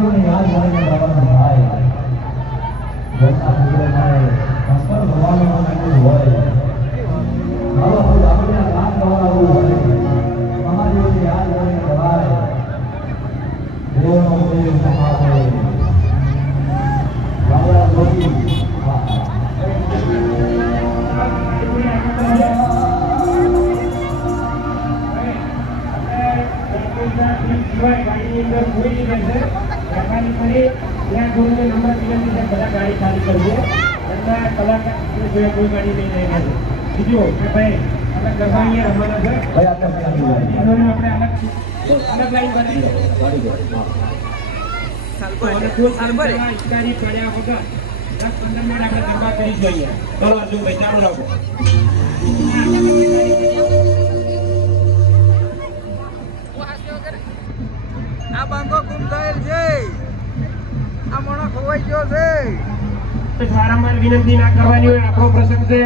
મહાદેવને યાદ કરીને ગાવાનું થાય. જલસા પૂરે થાય, શંકર ભગવાનનું મંદિર હોય, આવા કોઈ આપણને ગામ ગવાવું હોય, મહાદેવને યાદ કરીને ગવાય. દેવનો દેવ સમાવે બાબરા જોગી ગાડી અંદર કોઈ રહેશે મહેરબાની કરી ત્યાં જોઈને નંબર વિનંતી છે બધા ગાડી ખાલી કરીએ એમના કલાકાર કોઈ ગાડી નહીં લઈ રહેશે. બીજું કે ભાઈ આપણે ગરબા અહીંયા રમવાના છે ભાઈ આપણે આપણે અલગ લાઈન બનાવી ઇફતારી પડ્યા વગર 10-15 મિનિટ આપણે ગરબા કરી જોઈએ. ચલો અર્જુનભાઈ ચાલુ રાખો. આ બાંગો ગુમ થયેલ છે, આ મોણો ખોવાઈ ગયો છે. વારંવાર વિનંતી ના કરવાની હોય. આપણો પ્રસંગ છે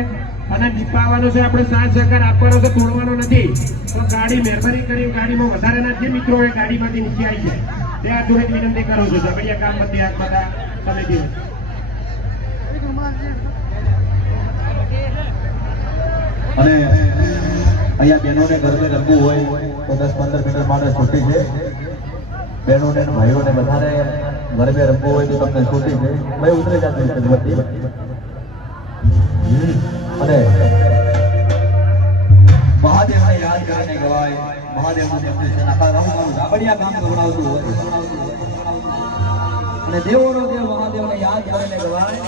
અને દીપાવાનો છે, આપણે સાથ સહકાર આપવાનો છે, તોડવાનો નથી. તો ગાડી મહેરબાની કરી ગાડીમાં વધારાના જે મિત્રો હોય ગાડીમાંથી નીચે આવી જાય ત્યાં જોડે વિનંતી કરું છું. ભાઈ કામ નથી આ બધા તમે દીધું. અને અહીંયા બહેનોને ગરબે રમવું હોય તો 10-15 મિનિટ માટે છૂટી છે. બહેનોને ભાઈઓને બધાને ગરબે રમવું હોય તો તમને છૂટી છે. ભાઈ ઉતરી જતી છે બધી. અને મહાદેવને યાદ કરીને ગવાય. મહાદેવનું મંદિર છે, આખા રમવાનું ગાબડિયા ગામ ગવડાવતું હોય. અને દેવોનો દેવ મહાદેવને યાદ કરીને ગવાય.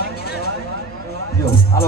જો હાલો